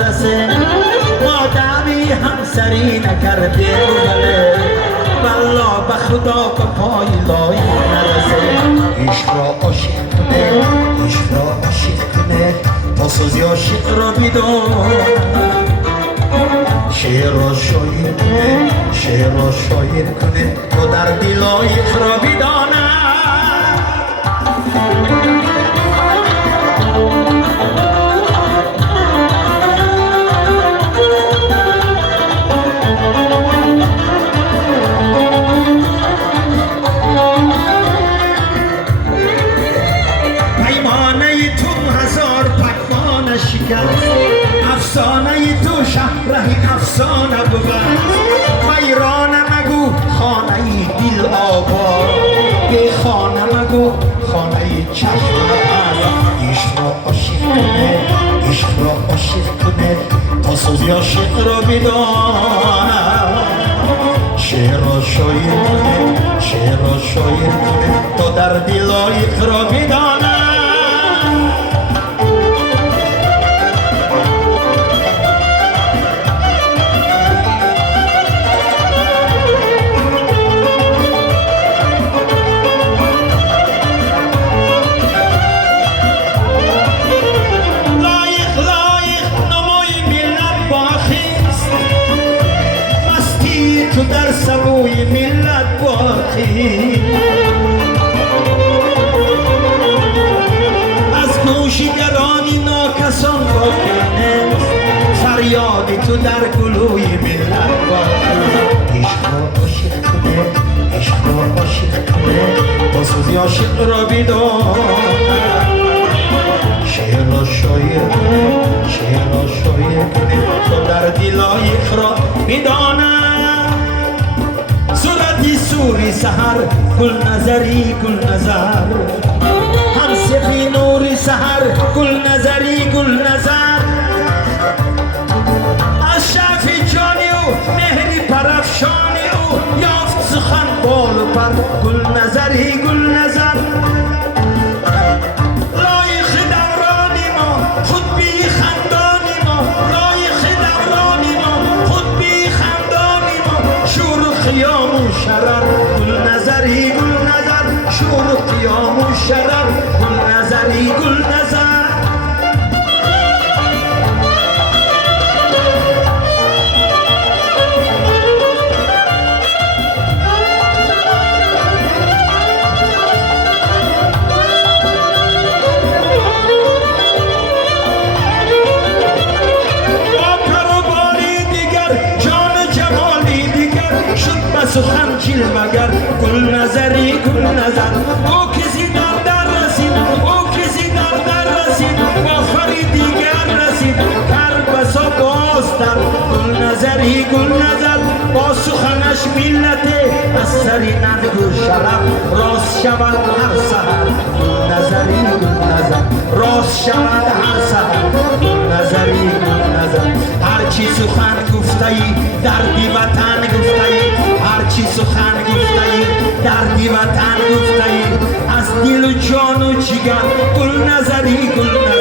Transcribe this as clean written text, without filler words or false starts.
نرسه ما دعوی همسری نکردیم بله والله به خدا به پای لای نرسه عشق را عاشق کنه عشق را عاشق کنه تا سوزی عاشق را بدون شعر را شایر کنه شعر را شایر کنه تا در دل عاشق را بدانه افسانه تو شهره افسانه بود ویرانه مگو خانه دل آباد به خانه مگو خانه چشم عشق را عاشق کنه عشق را عاشق کنه تا سوزی عاشق را بدانه شعر را شایر کنه شعر را شایر کنه تا در دل عاشق را بدانه در سبوی ملت باقی از گوشگرانی ناکسان باقی فریادی تو در گلوی ملت باقی عشق را عاشق کنه عشق را عاشق کنه با سوزی عاشق را بدان شعر را شایر کنه شعر را شایر کنه تا در دل عاشق را بدانه سوری سحر گل نظری گل نظر هم سفی نوری سحر گل نظری گل نظر از شفی جانی او مهری پرفشانی او یافت سخن بال و پر گل نظری گل نظر لایق دورانی ما خود بی خندانی ما لایق دورانی ما خود بی خندانی ما شور و خیام و شرر گل نظری گل نظر شور و قیام و شرر گل نظری گل نظر سخن چیل مگر گل نظری گل نظر او کسی در رسید او کسی در رسید با فری دیگر رسید هر بسا بازتر گل نظری گل نظر با سخنش ملت از سری ننگو شرف راست شود هر سحر گل نظری گل نظر راست شود هر سحر گل نظری گل نظر هرچی سخن گفته‌ای دردی وطن گفته‌ای هرچی سخن گفته‌ای دردی وطن گفته‌ای از دل و جان و جگر گل نظری گل نظر